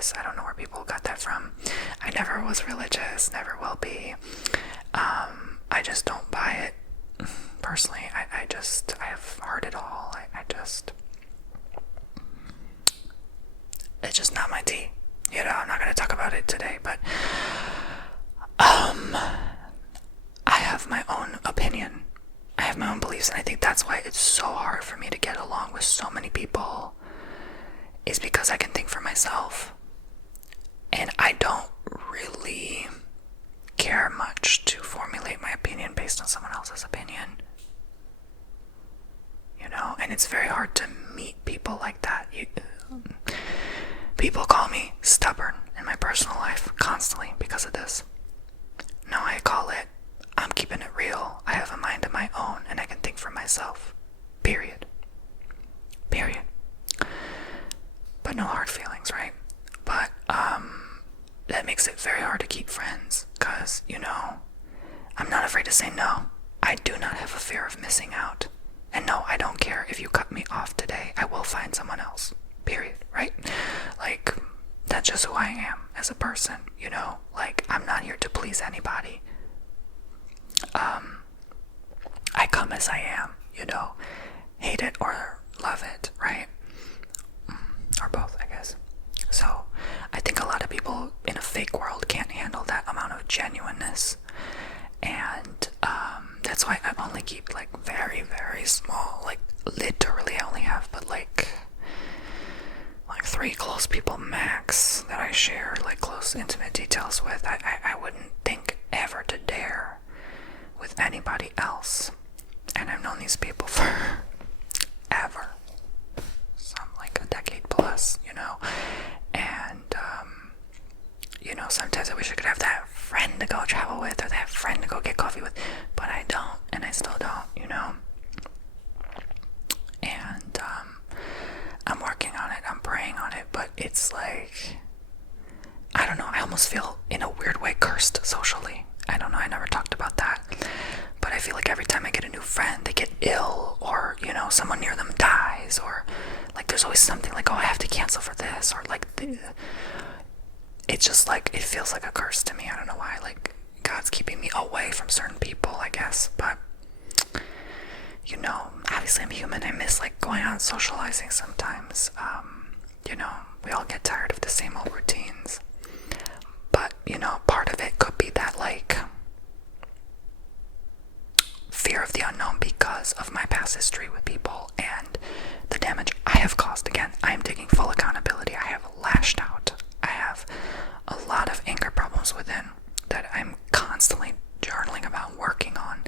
religious. I don't know where people got that from. I never was religious, never will be. I just don't buy it. Personally, I have heard it all. It's just not my tea. You know, I'm not going to talk about it today, but I have my own opinion. I have my own beliefs, and I think that's why it's so hard for me to get along with so many people, is because I can think for myself. And I don't really care much to formulate my opinion based on someone else's opinion. You know, and it's very hard to meet people like that. People call me stubborn in my personal life constantly because of this. No, I call it, I'm keeping it real. I have a mind of my own and I can think for myself. Period. But no hard feelings, right? But that makes it very hard to keep friends because, you know, I'm not afraid to say no. I do not have a fear of missing out. And no, I don't care if you cut me off today. I will find someone else. Period, right? Like, that's just who I am as a person, you know? Like, I'm not here to please anybody. I come as I am, you know? Hate it or love it, right? Or both, I guess. So, I think a lot of people in a fake world can't handle that amount of genuineness. And, that's why I only keep, like, very, very small, like, literally I only have, but, like 3 close people max that I share, like, close, intimate details with. I wouldn't think ever to dare with anybody else. And I've known these people for ever. Some, like, a decade plus, you know? And, you know, sometimes I wish I could have that friend to go travel with or that friend to go get coffee with, but I don't, and I still don't, you know? And, I'm working on it, I'm praying on it, but it's like, I don't know, I almost feel in a weird way cursed socially. I don't know, I never talked about that, but I feel like every time I get a new friend, they get ill, or, you know, someone near them dies, or, like, there's always something like, oh, I have to cancel for this, or, like, it's just, like, it feels like a curse to me. I don't know why, like, God's keeping me away from certain people, I guess, but, you know, obviously I'm human. I miss, like, going out and socializing sometimes. You know, we all get tired of the same old routines. But, you know, part of it could be that, like, fear of the unknown because of my past history with people and the damage I have caused. Again, I am taking full accountability. I have lashed out. I have a lot of anger problems within that I'm constantly journaling about, working on.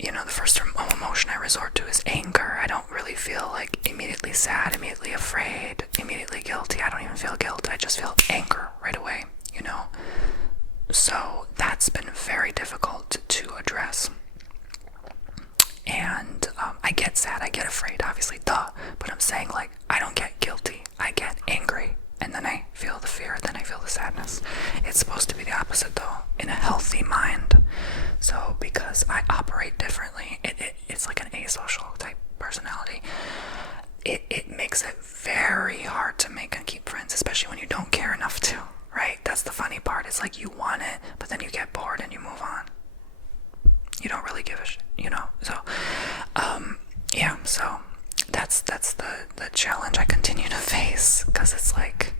You know, the first emotion I resort to is anger. I don't really feel, like, immediately sad, immediately afraid, immediately guilty. I don't even feel guilt. I just feel anger right away, you know? So that's been very difficult to address. And I get sad, I get afraid, obviously, duh. But I'm saying, like, I don't get guilty. I get angry. And then I feel the fear, then I feel the sadness. It's supposed to be the opposite, though, in a healthy mind. So, because I operate differently, it's like an asocial type personality. It makes it very hard to make and keep friends, especially when you don't care enough to, right? That's the funny part. It's like you want it, but then you get bored and you move on. You don't really give a shit, you know? So, yeah, so that's the challenge I continue to face, because it's like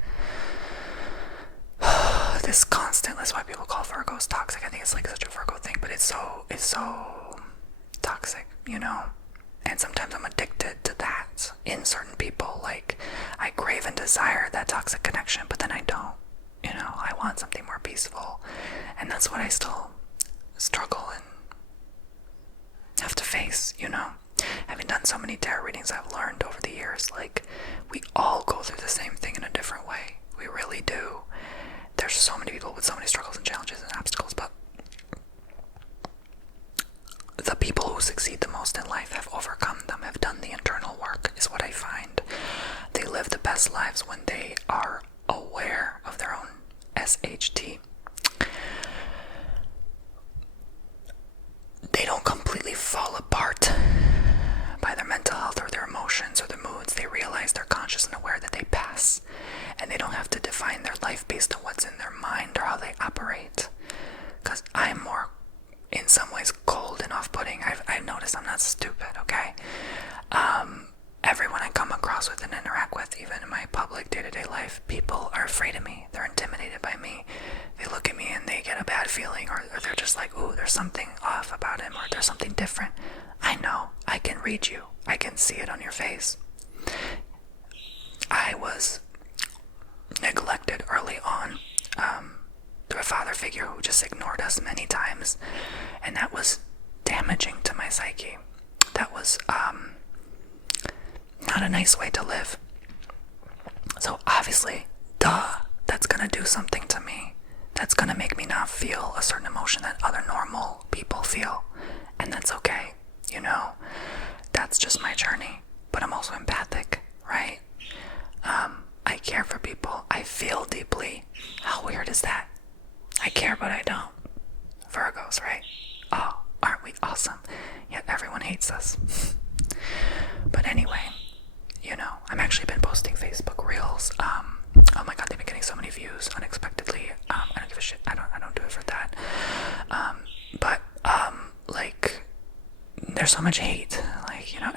this constant, that's why people call Virgos toxic. I think it's like such a Virgo thing, but it's so toxic, you know? And sometimes I'm addicted to that in certain people. Like, I crave and desire that toxic connection, but then I don't, you know? I want something more peaceful, and that's what I still struggle and have to face, you know? Having done so many tarot readings, I've learned over the years, like, we all go through the same thing in a different way. We really do. There's so many people with so many struggles and challenges and obstacles, but the people who succeed the most in life have overcome them, have done the internal work, is what I find. They live the best lives when they are aware of their own SHT. They don't completely fall apart by their mental health or their emotions or their moods. They realize they're conscious and aware interact with, even in my public day-to-day life, people are afraid of me. They're intimidated by me. They look at me and they get a bad feeling, or they're just like, ooh, there's something off about him, or there's something different. I know. I can read you. I can see it on your face. I was neglected early on through a father figure who just ignored us many times, and that was damaging to my psyche. That was not a nice way to live. So obviously, that's gonna do something to me. That's gonna make me not feel a certain emotion that other normal people feel, and that's okay. That's just my journey. But I'm also empathic, right? I care for people. I feel deeply. How weird is that? I care, but I don't. Virgos, right? Oh, aren't we awesome? Yet everyone hates us. But anyway, I've actually been posting Facebook Reels. Oh my god, they've been getting so many views unexpectedly. I don't give a shit. I don't do it for that. But there's so much hate.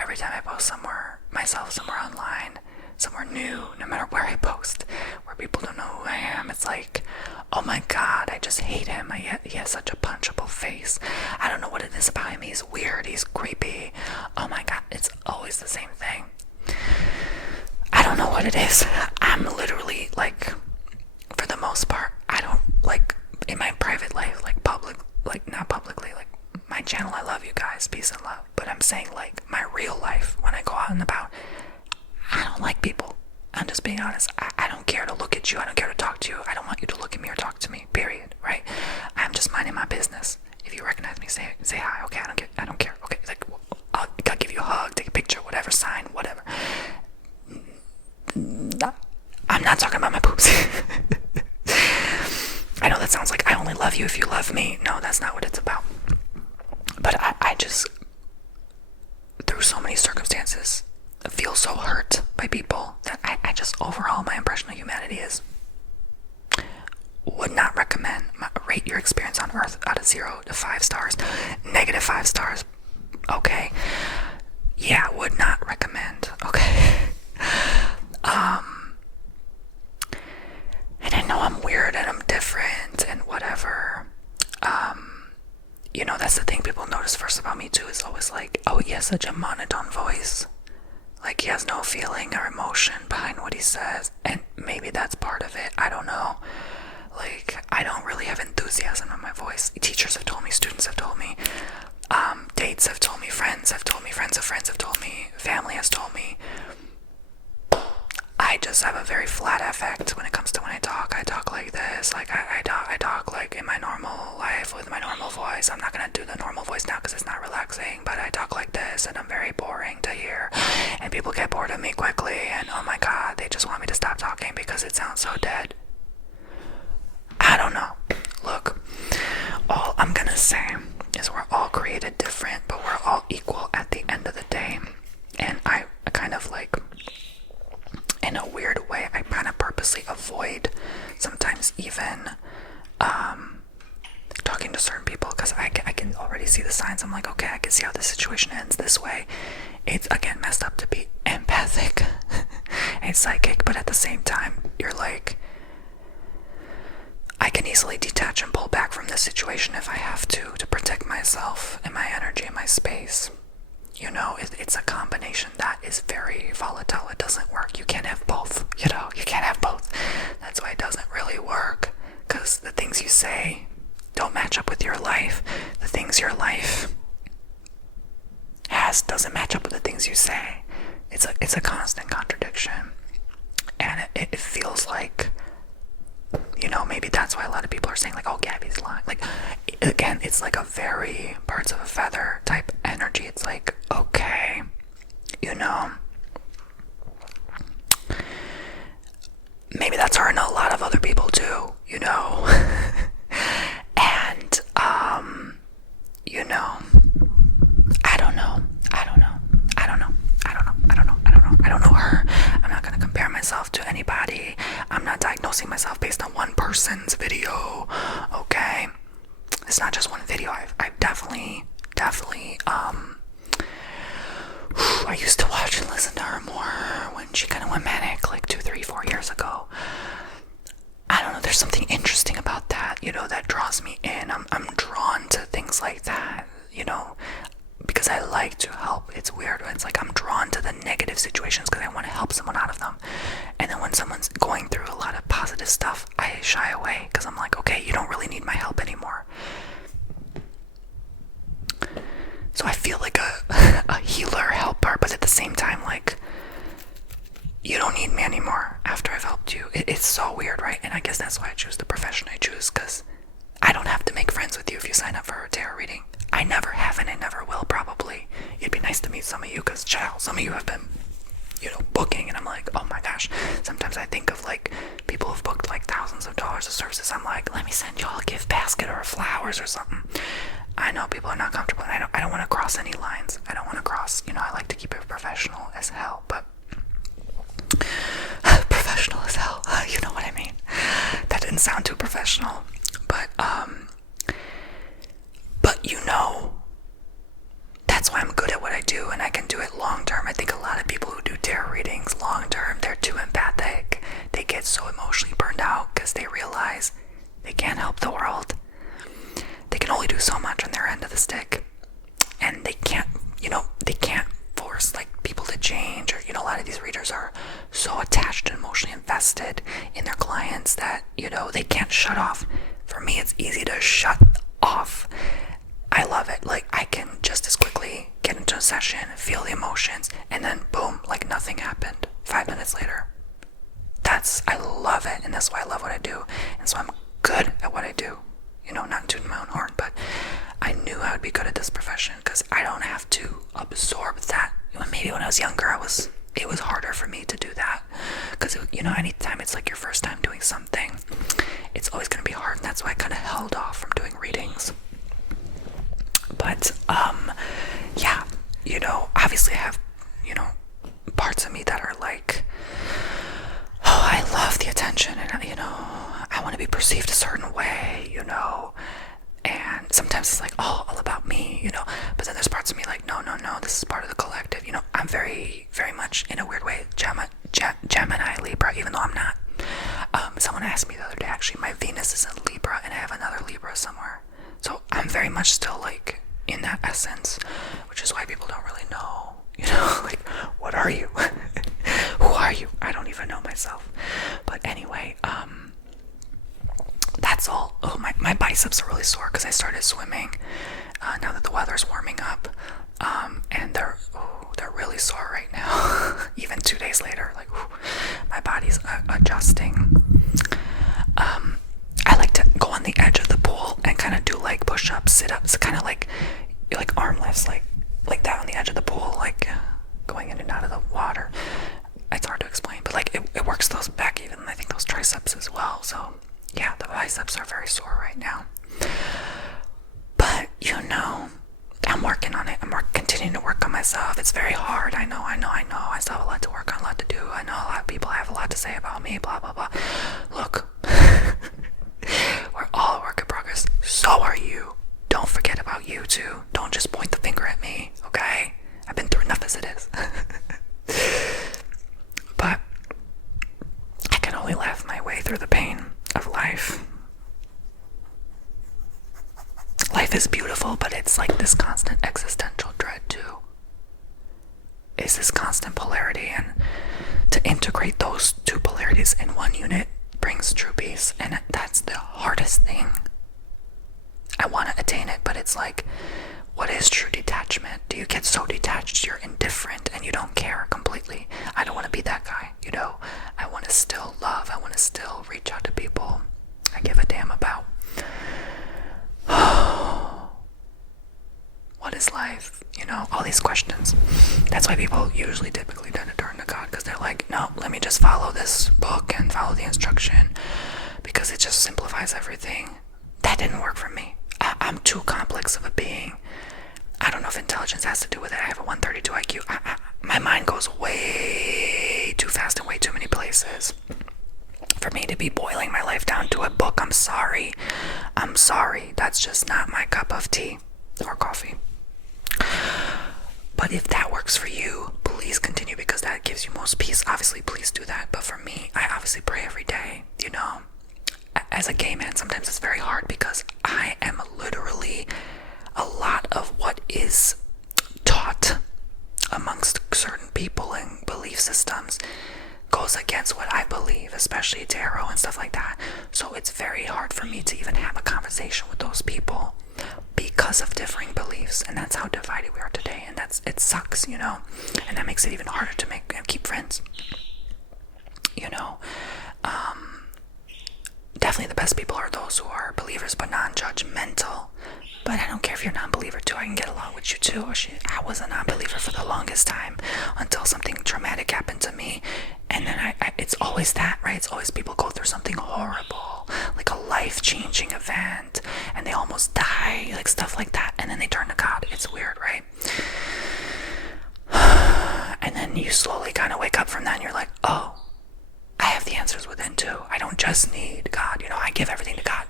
Every time I post myself somewhere online, somewhere new, no matter where I post, where people don't know who I am, it's like, oh my god, I just hate him. He has such a punchable face. I don't know what it is about him. He's weird. He's creepy. Oh my god, it's always the same thing. I don't know what it is. I'm literally, for the most part, I don't, in my private life, not publicly, my channel, I love you guys, peace and love, but I'm saying, my real life, when I go out and about, I don't like people. I'm just being honest. I don't care to look at you. I don't care to talk to you. I don't want you to look at me or talk to me, period, right? I'm just minding my business. If you recognize me, say hi. Okay, I don't care. Okay, I'll give you a hug, take a picture, whatever, sign, whatever. I'm not talking about my boobs. I know that sounds like I only love you if you love me. No, that's not what it's about. But I just, through so many circumstances, feel so hurt by people that I just, overall, my impression of humanity is, would not recommend. Rate your experience on Earth out of 0 to 5 stars. Negative 5 stars. Okay. Yeah, would not recommend. Okay. And I know I'm weird and I'm different and whatever. That's the thing people notice first about me too, is always like, oh, he has such a monotone voice. He has no feeling or emotion behind what he says. And maybe that's part of it. I don't know. I don't really have enthusiasm in my voice. Teachers have told me, students have told me, dates have told me, friends have told me, friends of friends have told me, family has told me. I just have a very flat affect when it comes to when I talk. I talk like this. I talk like in my normal life with my normal voice. I'm not gonna do the normal voice now because it's not relaxing, but I talk like this and I'm very boring to hear. And people get bored of me quickly and oh my god, they just want me to stop talking because it sounds so dead. I don't know. Look, all I'm gonna say is we're all created different, but we're all equal at the end of the day. And I kind of in a weird way, I kind of purposely avoid sometimes even talking to certain people because I can already see the signs. I'm like, okay, I can see how this situation ends this way. It's, again, messed up to be empathic and psychic, but at the same time, you're like, I can easily detach and pull back from this situation if I have to protect myself and my energy and my space. It's a combination that is very volatile. It doesn't work. You can't have both. You can't have both. That's why it doesn't really work, because the things you say don't match up with your life. The things your life has doesn't match up with the things you say. It's a constant contradiction, and it feels like, maybe that's why a lot of people are saying oh, Gabby's lying. Again, it's a very birds of a feather type energy. It's okay, maybe that's hurting a lot of other people too, and I don't know her. I'm not gonna compare myself to anybody. I'm not diagnosing myself based on one person's video, okay? It's not just one video. I've definitely I used to watch and listen to her more when she kind of went manic, like 2, 3, 4 years ago. I don't know, there's something interesting about that, that draws me in. I'm drawn to things like that, because I like to help. It's weird. It's like I'm drawn to the negative situations because I want to help someone out of them. And then when someone's going through a lot of positive stuff, I shy away because I'm like, okay, you don't really need my help anymore. So I feel like a healer, helper, but at the same time, like, you don't need me anymore after I've helped you. It's so weird, right? And I guess that's why I choose the profession I choose, because I don't have to make friends with you if you sign up for a tarot reading. I never have, and I never will, probably. It'd be nice to meet some of you, because, some of you have been, booking, and I'm like, oh my gosh. Sometimes I think of, like, people who've booked, like, thousands of dollars of services. I'm like, let me send y'all a gift basket or flowers or something. I know people are not comfortable, and I don't want to cross any lines. I don't want to cross, I like to keep it professional as hell, but professional as hell, you know what I mean? That didn't sound too professional, but that's why I'm good at what I do, and I can do it long term. I think a lot of people who do tarot readings long term, they're too empathic. They get so emotionally burned out because they realize they can't help the world. They can only do so much on their end of the stick, and they can't force, like, people to change, or, a lot of these readers are so attached and emotionally invested in their clients that, they can't shut off. For me, it's easy to shut off. I love it. Like, I can just as quickly get into a session, feel the emotions, and then boom, like nothing happened 5 minutes later. I love it, and that's why I love what I do, and so I'm good at what I do. Not tooting my own horn, but I knew I would be good at this profession because I don't have to absorb that. Maybe when I was younger, it was harder for me to do that because, anytime it's like your first time doing something, it's always going to be hard, and that's why I kind of held off from doing readings. But, yeah, obviously I have, parts of me that are like, oh, I love the attention, and, I want to be perceived a certain way, and sometimes it's like, oh, all about me, but then there's parts of me like, no, this is part of the collective, I'm very, very much, in a weird way, Gemini, Libra, even though I'm not. Someone asked me the other day, actually, my Venus is in Libra, and I have another Libra somewhere, so I'm very much still, like, in that essence, which is why people don't really know, like, what are you? Who are you? I don't even know myself. But anyway, that's all. Oh, my biceps are really sore because I started swimming now that the weather's warming up, and they're really sore right now. Even 2 days later, like, my body's adjusting. I like to go on the edge of the pool and kind of do like push-ups, sit-ups, kind of like arm lifts, like that on the edge of the pool, like going in and out of the water. It's hard to explain, but like it works those back, even I think those triceps as well. So yeah, the biceps are very sore right now, but I'm working on it. I'm continuing to work on myself. It's very hard. I know. I still have a lot to work on, a lot to do. I know a lot of people have a lot to say about me, blah blah blah. Look, we're all a work in progress. So are you. Don't forget about you too. Don't just point the finger at me, okay? I've been through enough as it is. But I can only laugh my way through the pain of life. Life is beautiful, but it's like this constant existential dread too. It's this constant polarity, and to integrate those two polarities in one unit brings true peace, and that's the hardest thing. I want to attain it, but it's like, what is true detachment? Do you get so detached you're indifferent and you don't care completely? I don't want to be that guy, I want to still love. I want to still reach out to people I give a damn about. What is life? All these questions. That's why people typically tend to turn to God, because they're like, no, let me just follow this book and follow the instruction because it just simplifies everything. That didn't work for me. I'm too complex of a being. I don't know if intelligence has to do with it. I have a 132 IQ. My mind goes way too fast in way too many places. For me to be boiling my life down to a book, I'm sorry. That's just not my cup of tea or coffee. But if that works for you, please continue, because that gives you most peace. Obviously, please do that. But for me, I obviously pray every day, you know. As a gay man, sometimes it's very hard because I am literally a lot of what is taught amongst certain people and belief systems goes against what I believe, especially tarot and stuff like that. So it's very hard for me to even have a conversation with those people because of differing beliefs, and that's how divided we are today. And it sucks, you know, and that makes it even harder to keep friends, you know. Definitely the best people are those who are believers but non-judgmental. But I don't care if you're a non-believer too. I can get along with you too. Oh shit, I was a non-believer for the longest time until something traumatic happened to me. And then it's always that, right? It's always people go through something horrible, like a life-changing event, and they almost die, like stuff like that, and then they turn to God. It's weird, right? And then you slowly kind of wake up from that and you're like, oh, I have the answers within too. I don't just need God, you know. I give everything to God.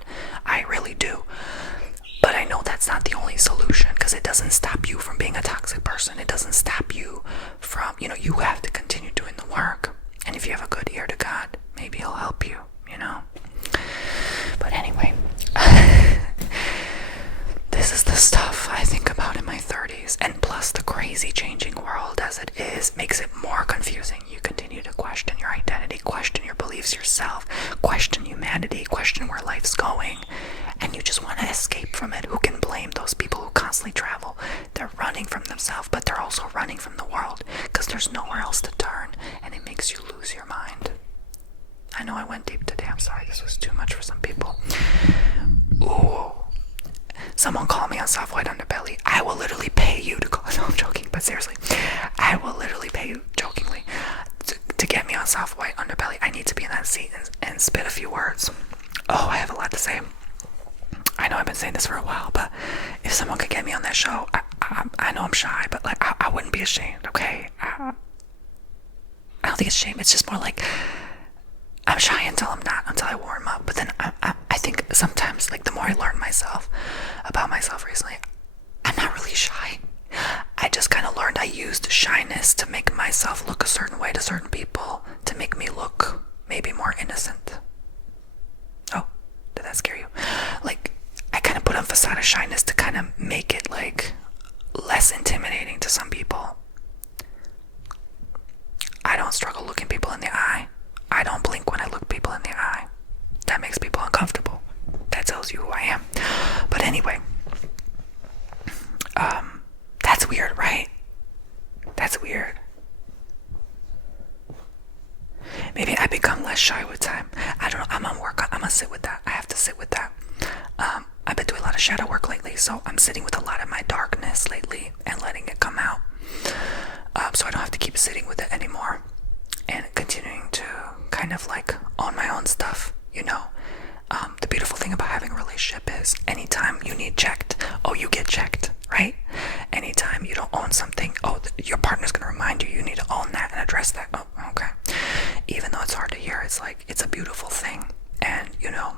I really do. But I know that's not the only solution, because it doesn't stop you from being a toxic person. It doesn't stop you from, you know, you have to continue doing the work. And if you have a good ear to God, maybe he'll help you, you know. But anyway, this is the stuff I think about in my 30s. And plus the crazy changing world as it is makes it more confusing. You continue to question your identity, question your beliefs yourself, question humanity, question where life's going. And you just want to escape from it. Who can blame those people who constantly travel? They're running from themselves, but they're also running from the world, because there's nowhere else to turn, and it makes you lose your mind. I know I went deep today. I'm sorry. This was too much for some people. Ooh. Someone call me on soft white underbelly. I will literally pay you to call. No, I'm joking, but seriously. I will literally pay you, jokingly, to get me on soft white underbelly. I need to be in that seat and spit a few words. Oh, I have a lot to say. I know I've been saying this for a while, but if someone could get me on that show, I know I'm shy, but like I wouldn't be ashamed, okay? I don't think it's shame. It's just more like I'm shy until I'm not, until I warm up. But then I think sometimes, like, the more I learn about myself recently, I'm not really shy. I just kind of learned I used shyness to make myself look a certain way to certain people, to make me look maybe more innocent. Oh, did that scare you? Like, I kind of put on facade of shyness to kind of make it like less intimidating to some people. I don't struggle looking people in the eye. I don't blink when I look people in the eye. That makes people uncomfortable. That tells you who I am. But anyway, that's weird, right? That's weird. Maybe I become less shy with time. I don't know. I'm on work. I'm gonna sit with that. I have to sit with that. I've been doing a lot of shadow work lately, so I'm sitting with a lot of my darkness lately and letting it come out. So I don't have to keep sitting with it anymore, and continuing to kind of like own my own stuff, you know. The beautiful thing about having a relationship is anytime you need checked, oh, you get checked, right? Anytime you don't own something, oh, your partner's gonna remind you you need to own that and address that. Oh, okay. Even though it's hard to hear, it's like, it's a beautiful thing. And, you know,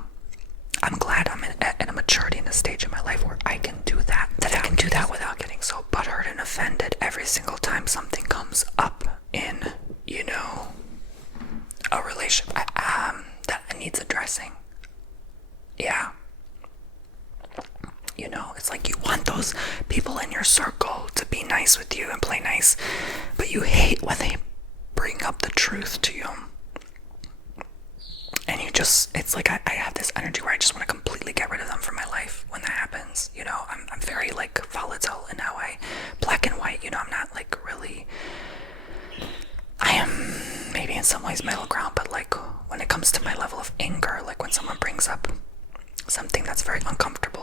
I'm glad I'm at a maturity in a stage in my life where I can do that I can do that without getting so butthurt and offended every single time something comes up in, you know, a relationship that needs addressing. Yeah. You know, it's like you want those people in your circle to be nice with you and play nice, but you hate when they bring up the truth to you. And you just, it's like I have this energy where I just want to completely get rid of them from my life when that happens. You know, I'm very like volatile in how I, black and white, you know, I'm not like really, I am maybe in some ways middle ground, but like when it comes to my level of anger, like when someone brings up something that's very uncomfortable,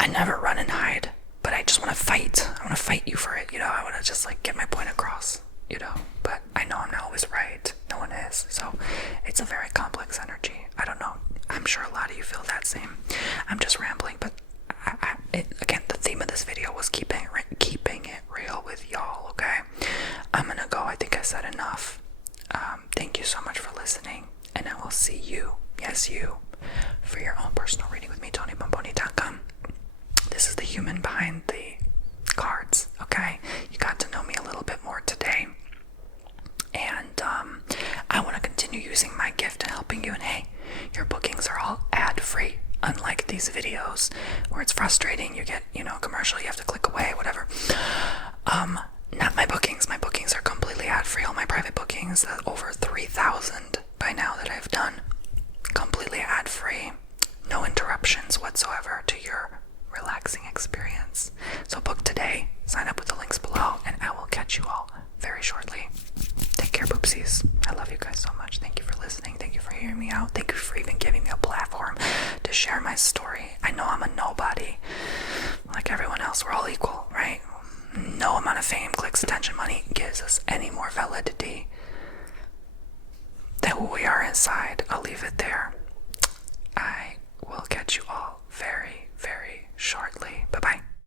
I never run and hide, but I just want to fight. I want to fight you for it, you know. I want to just like get my point across, you know. But I know I'm not always right. No one is. So it's a very complex energy. I don't know. I'm sure a lot of you feel that same. I'm just rambling, but again, the theme of this video was keeping it real with y'all, okay? I'm gonna go. I think I said enough. Thank you so much for listening, and I will see you, yes you, for your own personal reading with me, TonyBomboni.com. This is the human behind the cards, okay? You got to know me a little bit more today. And I want to continue using my gift and helping you. And hey, your bookings are all ad-free, unlike these videos where it's frustrating. You get, a commercial, you have to click away, whatever. Not my bookings. My bookings are completely ad-free. All my private bookings, over 3,000 by now that I've done, completely ad-free. No interruptions whatsoever to your relaxing experience. So book today, sign up with the links below, and I will catch you all very shortly. Take care, poopsies. I love you guys so much. Thank you for listening. Thank you for hearing me out. Thank you for even giving me a platform to share my story. I know I'm a nobody. Like everyone else, we're all equal, right? No amount of fame, clicks, attention, money gives us any more validity than who we are inside. I'll leave it there.